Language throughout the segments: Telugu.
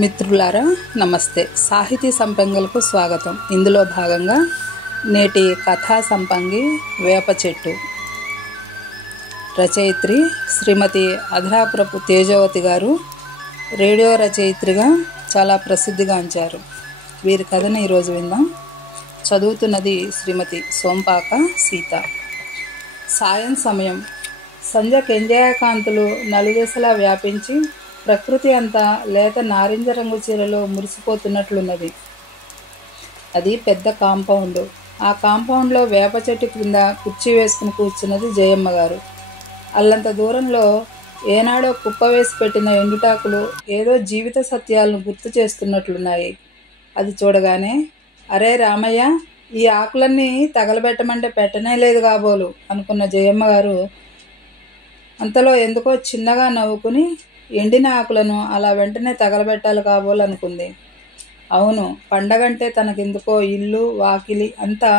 మిత్రులారా నమస్తే. సాహితీ సంపంగిలకు స్వాగతం. ఇందులో భాగంగా నేటి కథా సంపంగి వేప చెట్టు. రచయిత్రి శ్రీమతి అధరాపురపు తేజవతి గారు రేడియో రచయిత్రిగా చాలా ప్రసిద్ధిగాంచారు. వీరి కథను ఈరోజు విందాం. చదువుతున్నది శ్రీమతి సోంపాక సీత. సాయం సమయం. సంధ్య కెంజాయకాంతులు నలుదెసలా వ్యాపించి ప్రకృతి అంతా లేత నారింజ రంగు చీరలో మురిసిపోతున్నట్లున్నది. అది పెద్ద కాంపౌండ్. ఆ కాంపౌండ్లో వేప చెట్టు క్రింద కుర్చీ వేసుకుని కూర్చున్నది జయమ్మ గారు. అల్లంత దూరంలో ఏనాడో కుప్ప వేసి పెట్టిన ఎండుటాకులు ఏదో జీవిత సత్యాలను గుర్తు చేస్తున్నట్లున్నాయి. అది చూడగానే, అరే రామయ్య, ఈ ఆకులన్నీ తగలబెట్టమంటే పెట్టనే లేదు కాబోలు అనుకున్న జయమ్మ గారు అంతలో ఎందుకో చిన్నగా నవ్వుకుని ఎండిన ఆకులను అలా వెంటనే తగలబెట్టాలి కాబోలు అనుకుంది. అవును, పండగంటే తనకెందుకో ఇల్లు వాకిలి అంతా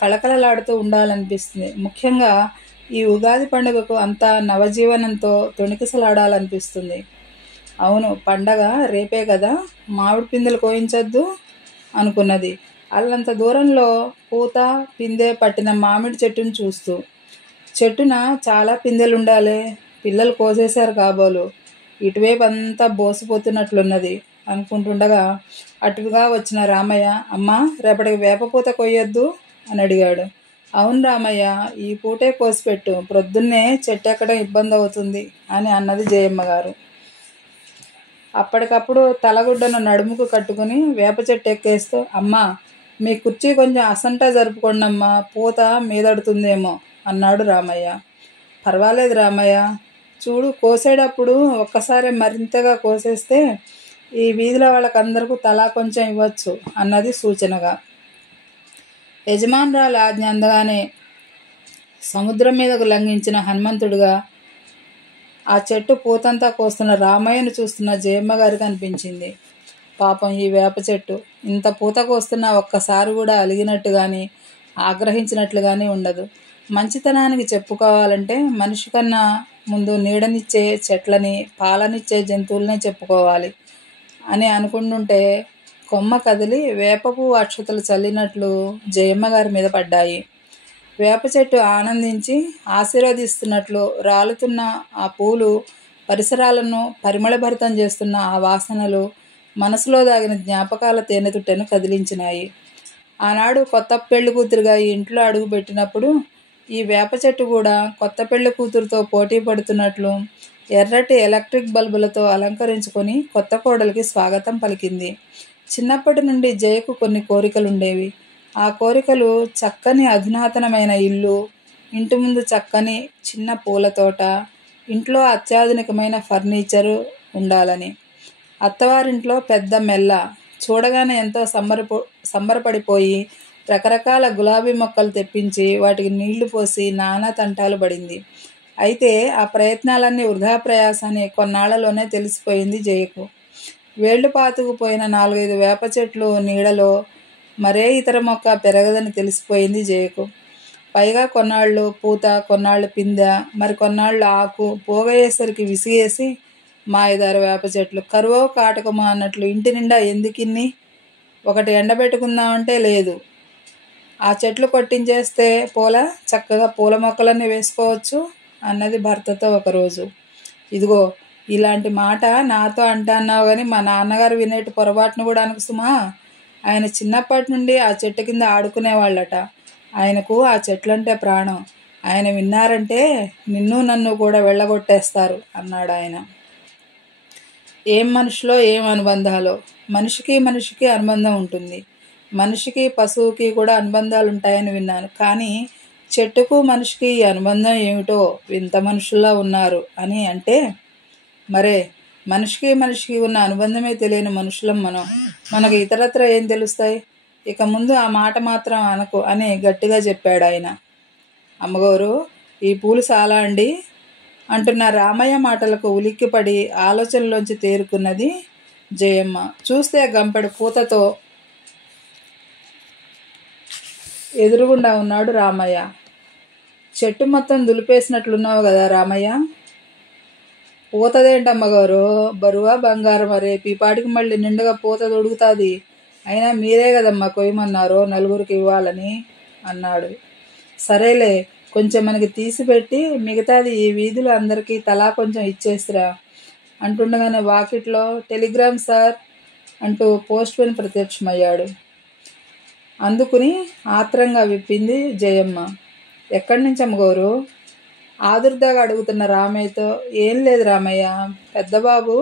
కళకళలాడుతూ ఉండాలనిపిస్తుంది. ముఖ్యంగా ఈ ఉగాది పండుగకు అంతా నవజీవనంతో తొణికిసలాడాలనిపిస్తుంది. అవును, పండగ రేపే కదా, మామిడి పిందెలు కోయించొద్దు అనుకున్నది. అల్లంత దూరంలో పూత పిందె పట్టిన మామిడి చెట్టును చూస్తూ. చెట్టున చాలా పిందెలుండాలే, పిల్లలు కోసేశారు కాబోలు, ఇటువైపు అంతా బోసిపోతున్నట్లున్నది అనుకుంటుండగా అటుగా వచ్చిన రామయ్య, అమ్మా, రేపటికి వేపపూత కొయ్యొద్దు అని అడిగాడు. అవును రామయ్య, ఈ పూటే కోసిపెట్టు, ప్రొద్దున్నే చెట్టు ఎక్కడం ఇబ్బంది అవుతుంది అని అన్నది జయమ్మ గారు. అప్పటికప్పుడు తలగుడ్డను నడుముకు కట్టుకుని వేప చెట్టు ఎక్కేస్తూ, అమ్మా, మీ కుర్చీ కొంచెం అసంటా జరుపుకోండమ్మా, పూత మీదడుతుందేమో అన్నాడు రామయ్య. పర్వాలేదు రామయ్య, చూడు, కోసేటప్పుడు ఒక్కసారి మరింతగా కోసేస్తే ఈ వీధిలో వాళ్ళకందరికీ తలా కొంచెం ఇవ్వచ్చు అన్నది సూచనగా. యజమానురాలు ఆజ్ఞ అందగానే సముద్రం మీదకు లంఘించిన హనుమంతుడిగా ఆ చెట్టు పూతంతా కోస్తున్న రామయ్యను చూస్తున్న జయమ్మ గారికి అనిపించింది. పాపం, ఈ వేప చెట్టు ఇంత పూత కోస్తున్నా ఒక్కసారి కూడా అలిగినట్టు కానీ ఆగ్రహించినట్లు కానీ ఉండదు. మంచితనానికి చెప్పుకోవాలంటే మనిషి కన్నా ముందు నీడనిచ్చే చెట్లని, పాలనిచ్చే జంతువులనే చెప్పుకోవాలి అని అనుకుంటుంటే కొమ్మ కదిలి వేపపు అక్షతలు చల్లినట్లు జయమ్మ గారి మీద పడ్డాయి. వేప చెట్టు ఆనందించి ఆశీర్వదిస్తున్నట్లు రాలుతున్న ఆ పూలు, పరిసరాలను పరిమళభరితం చేస్తున్న ఆ వాసనలు మనసులో దాగిన జ్ఞాపకాల తేనెతుట్టెను కదిలించినాయి. ఆనాడు కొత్త పెళ్లి కూతురుగా ఈ ఇంట్లో అడుగు పెట్టినప్పుడు ఈ వేప చెట్టు కూడా కొత్త పెళ్లి కూతురుతో పోటీ పడుతున్నట్లు ఎర్రటి ఎలక్ట్రిక్ బల్బులతో అలంకరించుకొని కొత్త కోడలికి స్వాగతం పలికింది. చిన్నప్పటి నుండి జయకు కొన్ని కోరికలుండేవి. ఆ కోరికలు చక్కని అధునాతనమైన ఇల్లు, ఇంటి ముందు చక్కని చిన్న పూల తోట, ఇంట్లో అత్యాధునికమైన ఫర్నిచరు ఉండాలని. అత్తవారింట్లో పెద్ద మెల్ల, చూడగానే ఎంతో సంబరపడిపోయి రకరకాల గులాబీ మొక్కలు తెప్పించి వాటికి నీళ్లు పోసి నానా తంటాలు పడింది. అయితే ఆ ప్రయత్నాలన్నీ వృధా ప్రయాసని కొన్నాళ్లలోనే తెలిసిపోయింది జయకు. వేళ్లు పాతుకుపోయిన 4-5 వేప చెట్లు నీడలో మరే ఇతర మొక్క పెరగదని తెలిసిపోయింది జయకు. పైగా కొన్నాళ్ళు పూత, కొన్నాళ్ళు పిందె, మరి కొన్నాళ్ళు ఆకు పోగయ్యేసరికి విసిగేసి మా 5-6 వేప చెట్లు కరువో కాటకమో అన్నట్లు ఇంటి నిండా ఎందుకిన్ని, ఒకటి ఎండబెట్టుకుందామంటే లేదు, ఆ చెట్లు కొట్టించేస్తే చక్కగా పూల మొక్కలన్నీ వేసుకోవచ్చు అన్నది భర్తతో ఒకరోజు. ఇదిగో, ఇలాంటి మాట నాతో అంటున్నావు కానీ మా నాన్నగారు వినేటి పొరపాటును కూడా అనకు సుమా. ఆయన చిన్నప్పటి నుండి ఆ చెట్టు కింద ఆడుకునేవాళ్ళట. ఆయనకు ఆ చెట్లంటే ప్రాణం. ఆయన విన్నారంటే నిన్ను నన్ను కూడా వెళ్ళగొట్టేస్తారు అన్నాడు ఆయన. ఏం మనుషులో ఏం అనుబంధాలో. మనిషికి మనిషికి అనుబంధం ఉంటుంది. మనిషికి పశువుకి కూడా అనుబంధాలు ఉంటాయని విన్నాను. కానీ చెట్టుకు మనిషికి ఈ అనుబంధం ఏమిటో వింత మనుషుల్లా ఉన్నారు అని అంటే, మరే మనిషికి మనిషికి ఉన్న అనుబంధమే తెలియని మనుషులం మనం. మనకు ఇతరత్ర ఏం తెలుస్తాయి? ఇక ముందు ఆ మాట మాత్రం అనకు అని గట్టిగా చెప్పాడు ఆయన. అమ్మగోరు, ఈ పూలు చాలా అండి అంటున్న రామయ్య మాటలకు ఉలిక్కిపడి ఆలోచనలోంచి తేరుకున్నది జయమ్మ. చూస్తే గంపెడు పూతతో ఎదురుగుండా ఉన్నాడు రామయ్య. చెట్టు మొత్తం దులిపేసినట్లున్నావు కదా రామయ్య, పూతదేంటమ్మగారు, బరువా బంగారం రేపు ఈ పాటికి మళ్ళీ నిండుగా పూత దొడుకుతుంది. అయినా మీరే కదమ్మా కొయ్యమన్నారు నలుగురికి ఇవ్వాలని అన్నాడు. సరేలే, కొంచెం మనకి తీసిపెట్టి మిగతాది ఈ వీధిలో అందరికీ తలా కొంచెం ఇచ్చేసిరా అంటుండగానే వాకిట్లో టెలిగ్రామ్ సార్ అంటూ పోస్ట్మెన్ ప్రత్యక్షమయ్యాడు. అందుకుని ఆత్రంగా విప్పింది జయమ్మ. ఎక్కడి నుంచి అమ్మగోరు? ఆదుర్దాగా అడుగుతున్న రామయ్యతో, ఏం లేదు రామయ్య, పెద్దబాబు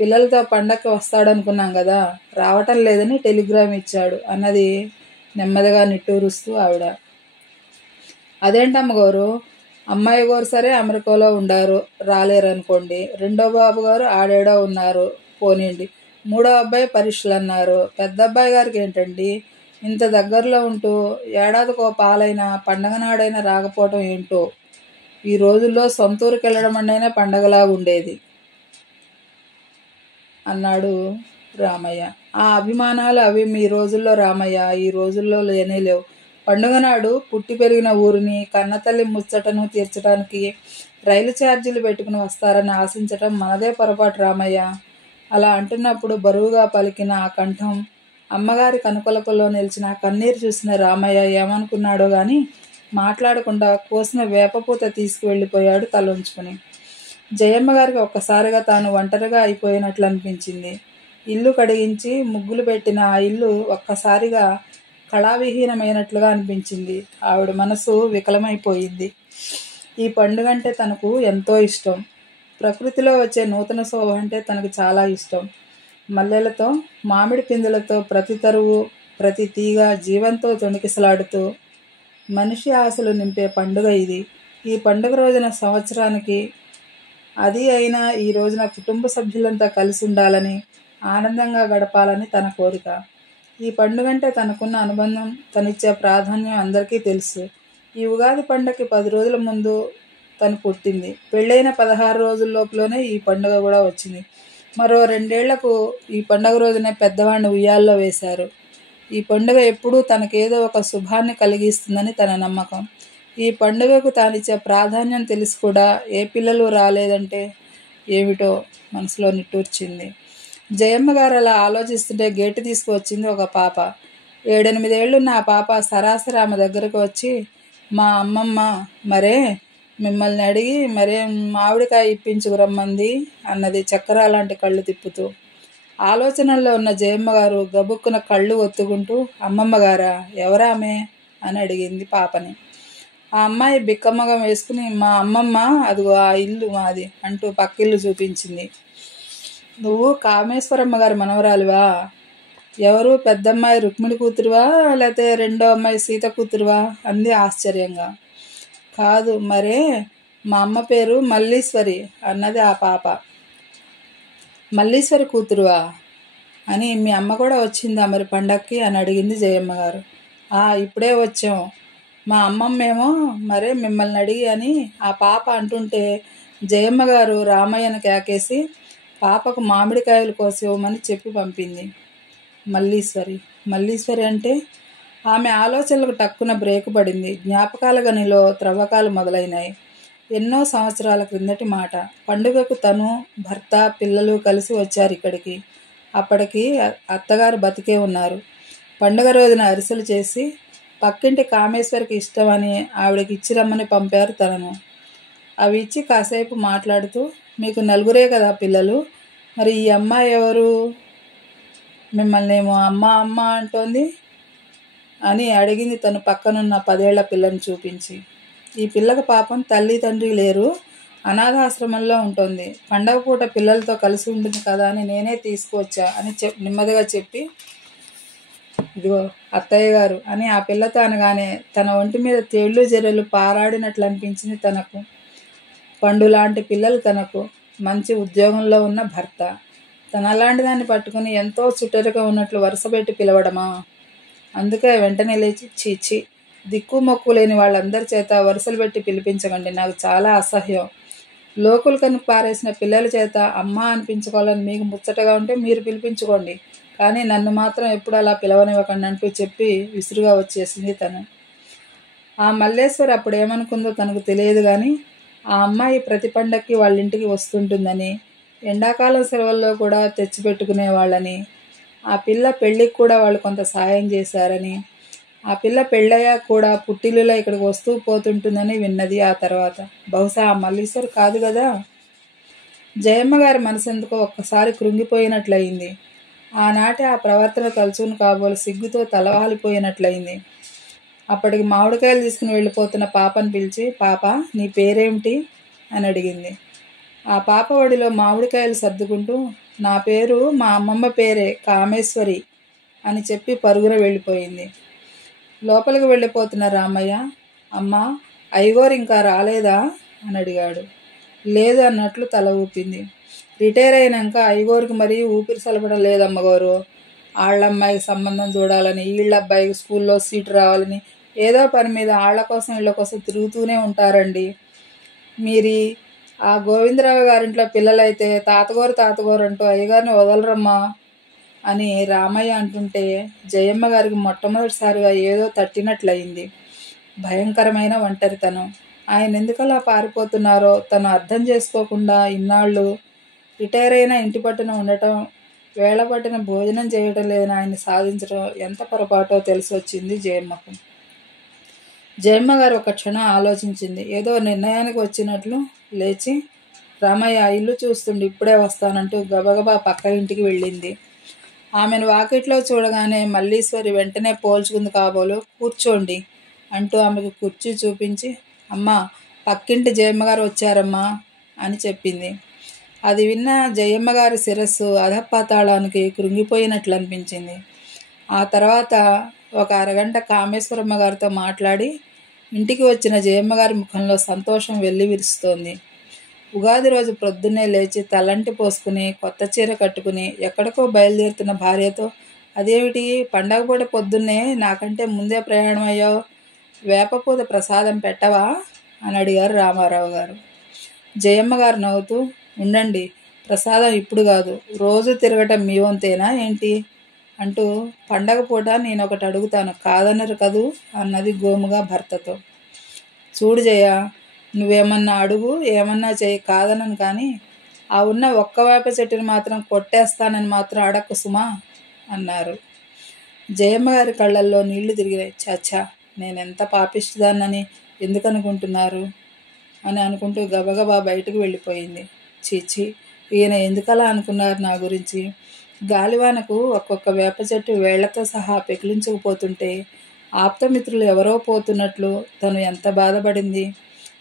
పిల్లలతో పండక్కి వస్తాడనుకున్నాం కదా, రావటం లేదని టెలిగ్రామ్ ఇచ్చాడు అన్నది నెమ్మదిగా నిట్టూరుస్తూ ఆవిడ. అదేంటమ్మగోరు, అమ్మాయి గారు సరే అమెరికాలో ఉండారు, రాలేరనుకోండి. రెండో బాబు గారు ఆడేడో ఉన్నారు, పోనీండి. మూడో అబ్బాయి పరీక్షలు అన్నారు. పెద్ద అబ్బాయి గారికి ఏంటండి, ఇంత దగ్గరలో ఉంటూ ఏడాదికో పాలైనా పండగ నాడైనా రాకపోవటం ఏంటో. ఈ రోజుల్లో సొంతూరుకి వెళ్ళడం అయినా పండగలాగా ఉండేది అన్నాడు రామయ్య. ఆ అభిమానాలు అవి మీ రోజుల్లో రామయ్య, ఈ రోజుల్లో లేనే లేవు. పండుగ నాడు పుట్టి పెరిగిన ఊరిని, కన్నతల్లి ముచ్చటను తీర్చడానికి రైలు ఛార్జీలు పెట్టుకుని వస్తారని ఆశించటం మనదే పొరపాటు రామయ్య. అలా అంటున్నప్పుడు బరువుగా పలికిన ఆ కంఠం, అమ్మగారి కనుకొలకల్లో నిలిచిన కన్నీరు చూసిన రామయ్య ఏమనుకున్నాడో గాని మాట్లాడకుండా కోసిన వేపపూత తీసుకువెళ్ళిపోయాడు తలొంచుకుని. జయమ్మ గారికి ఒక్కసారిగా తాను ఒంటరిగా అయిపోయినట్లు అనిపించింది. ఇల్లు కడిగించి ముగ్గులు పెట్టిన ఆ ఇల్లు ఒక్కసారిగా కళావిహీనమైనట్లుగా అనిపించింది. ఆవిడ మనసు వికలమైపోయింది. ఈ పండుగంటే తనకు ఎంతో ఇష్టం. ప్రకృతిలో వచ్చే నూతన శోభ అంటే తనకు చాలా ఇష్టం. మల్లెలతో, మామిడి పిందులతో ప్రతి తరువు, ప్రతి తీగ జీవంతో తొణికిసలాడుతూ మనిషి ఆశలు నింపే పండుగ ఇది. ఈ పండుగ రోజున సంవత్సరానికి అది అయినా ఈ రోజున కుటుంబ సభ్యులంతా కలిసి ఉండాలని, ఆనందంగా గడపాలని తన కోరిక. ఈ పండుగంటే తనకున్న అనుబంధం, తనిచ్చే ప్రాధాన్యం అందరికీ తెలుసు. ఈ ఉగాది పండుగకి 10 రోజుల ముందు తను పుట్టింది. పెళ్ళైన 16 రోజుల్లోపులోనే ఈ పండుగ కూడా వచ్చింది. మరో 2 ఏళ్లకు ఈ పండుగ రోజునే పెద్దవాడిని ఉయ్యాల్లో వేశారు. ఈ పండుగ ఎప్పుడూ తనకేదో ఒక శుభాన్ని కలిగిస్తుందని తన నమ్మకం. ఈ పండుగకు తానిచ్చే ప్రాధాన్యం తెలిసి కూడా ఏ పిల్లలు రాలేదంటే ఏమిటో మనసులో నిట్టూర్చింది. జయమ్మ గారు అలా ఆలోచిస్తుంటే గేటు తీసుకువచ్చింది ఒక పాప. 7-8 ఏళ్లున్న ఆ పాప సరాసరి ఆమె దగ్గరకు వచ్చి, మా అమ్మమ్మ మరే మిమ్మల్ని అడిగి మరే మామిడికాయ ఇప్పించుకురమ్మంది అన్నది చక్కెర లాంటి కళ్ళు తిప్పుతూ. ఆలోచనల్లో ఉన్న జయమ్మ గారు గబుక్కున కళ్ళు ఒత్తుకుంటూ, అమ్మమ్మగారా, ఎవరామె అని అడిగింది పాపని. ఆ అమ్మాయి బిక్కమ్మగం వేసుకుని, మా అమ్మమ్మ, అదిగో ఆ ఇల్లు మాది అంటూ పక్కిల్లు చూపించింది. నువ్వు కామేశ్వరమ్మ గారి మనవరాలివా? ఎవరు, పెద్దమ్మాయి రుక్మిణి కూతురువా, లేకపోతే రెండో అమ్మాయి సీత కూతురువా అంది ఆశ్చర్యంగా. కాదు మరే, మా అమ్మ పేరు మల్లీశ్వరి అన్నది ఆ పాప. మల్లీశ్వరి కూతురువా అని, మీ అమ్మ కూడా వచ్చిందా మరి పండక్కి అని అడిగింది జయమ్మ గారు. ఇప్పుడే వచ్చాం, మా అమ్మమ్మేమో మరే మిమ్మల్ని అడిగి అని ఆ పాప అంటుంటే జయమ్మ గారు రామయ్యను కేకేసి పాపకు మామిడికాయలు కోసివ్వమని చెప్పి పంపింది. మల్లీశ్వరి అంటే ఆమె ఆలోచనలకు టక్కున బ్రేకు పడింది. జ్ఞాపకాల గనిలో త్రవ్వకాలు మొదలైనాయి. ఎన్నో సంవత్సరాల క్రిందటి మాట. పండుగకు తను, భర్త, పిల్లలు కలిసి వచ్చారు ఇక్కడికి. అప్పటికి అత్తగారు బతికే ఉన్నారు. పండుగ రోజున అరిసెలు చేసి పక్కింటి కామేశ్వరికి ఇష్టమని ఆవిడకి ఇచ్చి రమ్మని పంపారు తనను. అవి ఇచ్చి కాసేపు మాట్లాడుతూ, మీకు 4 కదా పిల్లలు, మరి ఈ అమ్మాయి ఎవరు, మిమ్మల్ని ఏమో అమ్మ అమ్మ అంటోంది అని అడిగింది తను పక్కనున్న 10 ఏళ్ల పిల్లని చూపించి. ఈ పిల్లకి పాపం తల్లి తండ్రి లేరు, అనాథాశ్రమంలో ఉంటుంది. పండగ పూట పిల్లలతో కలిసి ఉంటుంది కదా అని నేనే తీసుకువచ్చా అని నెమ్మదిగా చెప్పి, ఇదిగో అత్తయ్య గారు అని ఆ పిల్లతో అనగానే తన ఒంటి మీద తేళ్లు జర్రెలు పారాడినట్లు అనిపించింది తనకు. పండు లాంటి పిల్లలు తనకు, మంచి ఉద్యోగంలో ఉన్న భర్త. తనలాంటి దాన్ని పట్టుకుని ఎంతో చుట్టరిగా ఉన్నట్లు వరుసపెట్టి పిలవడమా? అందుకే వెంటనే లేచి, చీచి, దిక్కు మొక్కు లేని వాళ్ళందరి చేత వరుసలు పెట్టి పిలిపించకండి, నాకు చాలా అసహ్యం. లోకులు కనుక పారేసిన పిల్లల చేత అమ్మ అనిపించుకోవాలని మీకు ముచ్చటగా ఉంటే మీరు పిలిపించుకోండి, కానీ నన్ను మాత్రం ఎప్పుడు అలా పిలవనివ్వకండి అంటూ చెప్పి విసురుగా వచ్చేసింది తను. ఆ మల్లేశ్వరి అప్పుడు ఏమనుకుందో తనకు తెలియదు కానీ ఆ అమ్మాయి ప్రతి పండక్కి వాళ్ళ ఇంటికి వస్తుంటుందని, ఎండాకాలం సెలవుల్లో కూడా తెచ్చిపెట్టుకునేవాళ్ళని, ఆ పిల్ల పెళ్ళికి కూడా వాళ్ళు కొంత సాయం చేశారని, ఆ పిల్ల పెళ్ళయ్యాక కూడా పుట్టిల్లులా ఇక్కడికి వస్తూ పోతుంటుందని విన్నది. ఆ తర్వాత బహుశా ఆ మల్లీశ్వర్ కాదు కదా. జయమ్మ గారి మనసెందుకో ఒక్కసారి కృంగిపోయినట్లయింది. ఆనాటి ఆ ప్రవర్తన తలుచుకుని కాబోలు సిగ్గుతో తలవాలిపోయినట్లయింది. అప్పటికి మామిడికాయలు తీసుకుని వెళ్ళిపోతున్న పాపను పిలిచి, పాప నీ పేరేమిటి అని అడిగింది. ఆ పాప ఒడిలో మామిడికాయలు సర్దుకుంటూ, నా పేరు మా అమ్మమ్మ పేరే కామేశ్వరి అని చెప్పి పరుగున వెళ్ళిపోయింది. లోపలికి వెళ్ళిపోతున్న రామయ్య, అమ్మా అయ్యగోరు ఇంకా రాలేదా అని అడిగాడు. లేదు అన్నట్లు తల ఊపింది. రిటైర్ అయినాక అయ్యగోరికి మరీ ఊపిరి సలపడం లేదమ్మగారు. ఆళ్ళమ్మాయికి సంబంధం చూడాలని, వీళ్ళబ్బాయికి స్కూల్లో సీటు రావాలని ఏదో పని మీద ఆళ్ల కోసం వీళ్ళ కోసం తిరుగుతూనే ఉంటారండి. మీరు ఆ గోవిందరావు గారింట్లో పిల్లలైతే తాతగోరు అంటూ అయ్యగారిని వదలరమ్మా అని రామయ్య అంటుంటే జయమ్మ గారికి మొట్టమొదటిసారిగా ఏదో తట్టినట్లయింది. భయంకరమైన ఒంటరితనం. ఆయన ఎందుకలా పారిపోతున్నారో తను అర్థం చేసుకోకుండా ఇన్నాళ్ళు రిటైర్ అయిన ఇంటి పట్టున ఉండటం, వేళ పట్టిన భోజనం చేయటం లేదని ఆయన్ని సాధించడం ఎంత పొరపాటో తెలిసి వచ్చింది జయమ్మకు. జయమ్మ గారు ఒక క్షణం ఆలోచించింది. ఏదో నిర్ణయానికి వచ్చినట్లు లేచి, రామయ్య ఇల్లు చూస్తుండి ఇప్పుడే వస్తానంటూ గబగబా పక్క ఇంటికి వెళ్ళింది. ఆమెను వాకిట్లో చూడగానే మల్లీశ్వరి వెంటనే పోల్చుకుంది కాబోలు. కూర్చోండి అంటూ ఆమెకు కుర్చీ చూపించి, అమ్మా పక్కింటి జయమ్మగారు వచ్చారమ్మా అని చెప్పింది. అది విన్న జయమ్మ గారి శిరస్సు అధపాతాళానికి కృంగిపోయినట్లు అనిపించింది. ఆ తర్వాత ఒక అరగంట కామేశ్వరమ్మ గారితో మాట్లాడి ఇంటికి వచ్చిన జయమ్మ గారి ముఖంలో సంతోషం వెల్లివిరుస్తోంది. ఉగాది రోజు ప్రొద్దున్నే లేచి తలంటి పోసుకుని కొత్త చీర కట్టుకుని ఎక్కడికో బయలుదేరుతున్న భార్యతో, అదేమిటి పండగ పూట పొద్దున్నే నాకంటే ముందే ప్రయాణం అయ్యావు, వేపపూత ప్రసాదం పెట్టవా అని అడిగారు రామారావు గారు. జయమ్మ గారు నవ్వుతూ, ఉండండి ప్రసాదం ఇప్పుడు కాదు, రోజు తిరగటం మీ వంతేనా ఏంటి అంటూ, పండగ పూట నేను ఒకటి అడుగుతాను కాదనరు కదూ అన్నది గోముగా భర్తతో. చూడు జయ, నువ్వేమన్నా అడుగు ఏమన్నా చేయి కాదనను, కానీ ఆ ఉన్న ఒక్క వేప చెట్టుని మాత్రం కొట్టేస్తానని మాత్రం అడక్కు సుమా అన్నారు. జయమ్మ గారి కళ్ళల్లో నీళ్లు తిరిగినాయి. చాచా నేనెంత పాపిష్టిదాన్నని ఎందుకనుకుంటున్నారు అని అనుకుంటూ గబగబా బయటకు వెళ్ళిపోయింది. చీచి ఈయన ఎందుకలా అనుకున్నారు నా గురించి. గాలివానకు ఒక్కొక్క వేప చెట్టు వేళ్లతో సహా పెకిలించుకుపోతుంటే ఆప్తమిత్రులు ఎవరో పోతున్నట్లు తను ఎంత బాధపడింది.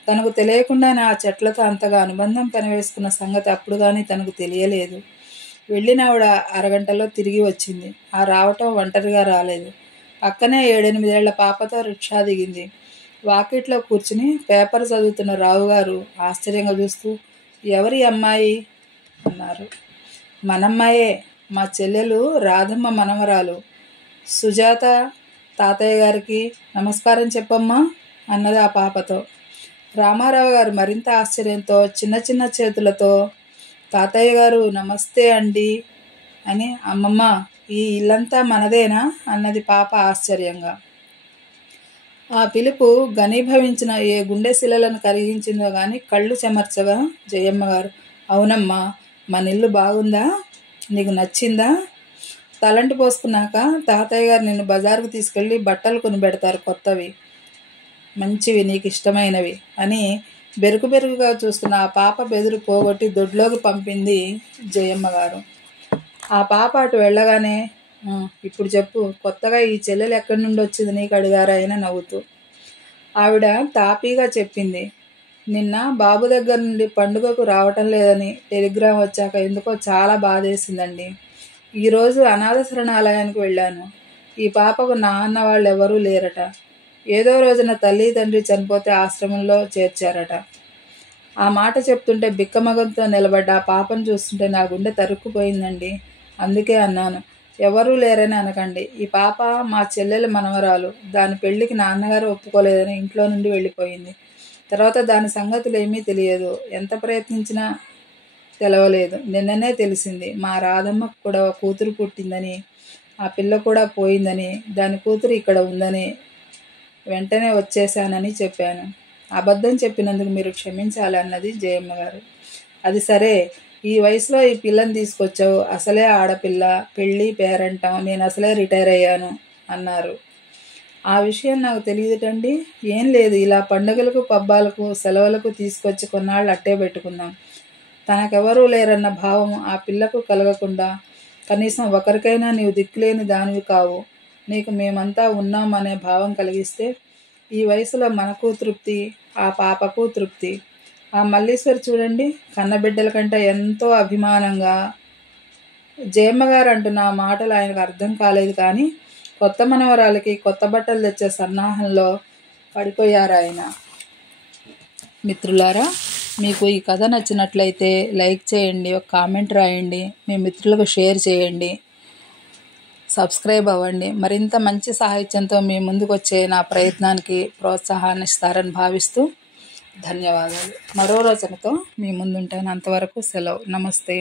తనకు తెలియకుండానే ఆ చెట్లతో అంతగా అనుబంధం పెనవేసుకున్న సంగతి అప్పుడు కానీ తనకు తెలియలేదు. వెళ్ళిన ఆవిడ అరగంటలో తిరిగి వచ్చింది. ఆ రావటం ఒంటరిగా రాలేదు. పక్కనే 7-8 ఏళ్ల పాపతో రిక్షా దిగింది. వాకిట్లో కూర్చుని పేపర్ చదువుతున్న రావుగారు ఆశ్చర్యంగా చూస్తూ, ఎవరి అమ్మాయి అన్నారు. మనమ్మాయే, మా చెల్లెలు రాధమ్మ మనవరాలు సుజాత. తాతయ్య గారికి నమస్కారం చెప్పమ్మా అన్నది ఆ పాపతో. రామారావు గారు మరింత ఆశ్చర్యంతో చిన్న చిన్న చేతులతో, తాతయ్య గారు నమస్తే అండి అని, అమ్మమ్మ ఈ ఇల్లంతా మనదేనా అన్నది పాప ఆశ్చర్యంగా. ఆ పిలుపు ఘనీభవించిన ఏ గుండె శిలలను కరిగించిందో గాని కళ్ళు చెమర్చగా జయమ్మ గారు, అవునమ్మా మన ఇల్లు బాగుందా, నీకు నచ్చిందా? తలంటి పోసుకున్నాక తాతయ్య గారు నిన్ను బజారుకు తీసుకెళ్ళి బట్టలు కొని పెడతారు కొత్తవి, మంచివి నీకు ఇష్టమైనవి అని బెరుకు బెరుకుగా చూస్తున్న ఆ పాప బెదురు పోగొట్టి దొడ్లోకి పంపింది జయమ్మ గారు. ఆ పాప అటు వెళ్ళగానే, ఇప్పుడు చెప్పు కొత్తగా ఈ చెల్లెలు ఎక్కడి నుండి వచ్చింది నీకు అడిగారు ఆయన నవ్వుతూ. ఆవిడ తాపీగా చెప్పింది, నిన్న బాబు దగ్గర నుండి పండుగకు రావటం లేదని టెలిగ్రామ్ వచ్చాక ఎందుకో చాలా బాధేసిందండి. ఈరోజు అనాథ శరణాలయానికి వెళ్ళాను. ఈ పాపకు నా అన్న వాళ్ళు ఎవరూ లేరట. ఏదో రోజున తల్లి తండ్రి చనిపోతే ఆశ్రమంలో చేర్చారట. ఆ మాట చెప్తుంటే బిక్కమగంతో నిలబడ్డ ఆ పాపను చూస్తుంటే నా గుండె తరుక్కుపోయిందండి. అందుకే అన్నాను, ఎవరూ లేరని అనకండి. ఈ పాప మా చెల్లెలు మనవరాలు. దాని పెళ్లికి నాన్నగారు ఒప్పుకోలేదని ఇంట్లో నుండి వెళ్ళిపోయింది. తర్వాత దాని సంగతులు ఏమీ తెలియదు. ఎంత ప్రయత్నించినా తెలవలేదు. నిన్ననే తెలిసింది. మా రాధమ్మకు కూడా కూతురు పుట్టిందని, ఆ పిల్ల కూడా పోయిందని, దాని కూతురు ఇక్కడ ఉందని, వెంటనే వచ్చేశానని చెప్పాను. అబద్ధం చెప్పినందుకు మీరు క్షమించాలి అన్నది జయమ్మ గారు. అది సరే, ఈ వయసులో ఈ పిల్లని తీసుకొచ్చావు, అసలే ఆడపిల్ల, పెళ్ళి పేరంటం, నేను అసలే రిటైర్ అయ్యాను అన్నారు. ఆ విషయం నాకు తెలియదుటండి. ఏం లేదు, ఇలా పండుగలకు పబ్బాలకు సెలవులకు తీసుకొచ్చి కొన్నాళ్ళు అట్టే పెట్టుకుందాం. తనకెవరూ లేరన్న భావం ఆ పిల్లకు కలగకుండా కనీసం ఒకరికైనా నీవు దిక్కులేని దానివి కావు, నీకు మేమంతా ఉన్నామనే భావం కలిగిస్తే ఈ వయసులో మనకు తృప్తి, ఆ పాపకు తృప్తి. ఆ మల్లీశ్వరి చూడండి, కన్నబిడ్డల కంటే ఎంతో అభిమానంగా. జయమ్మగారు అంటున్న ఆ మాటలు ఆయనకు అర్థం కాలేదు, కానీ కొత్త మనవరాలకి కొత్త బట్టలు తెచ్చే సన్నాహంలో పడిపోయారు ఆయన. మిత్రులారా, మీకు ఈ కథ నచ్చినట్లయితే లైక్ చేయండి, ఒక కామెంట్ రాయండి, మీ మిత్రులకు షేర్ చేయండి, సబ్స్క్రైబ్ అవ్వండి. మరింత మంచి సాహిత్యంతో మీ ముందుకు వచ్చే నా ప్రయత్నానికి ప్రోత్సాహాన్ని ఇస్తారని భావిస్తూ ధన్యవాదాలు. మరో రచనతో మీ ముందుంటాను. అంతవరకు సెలవు. నమస్తే.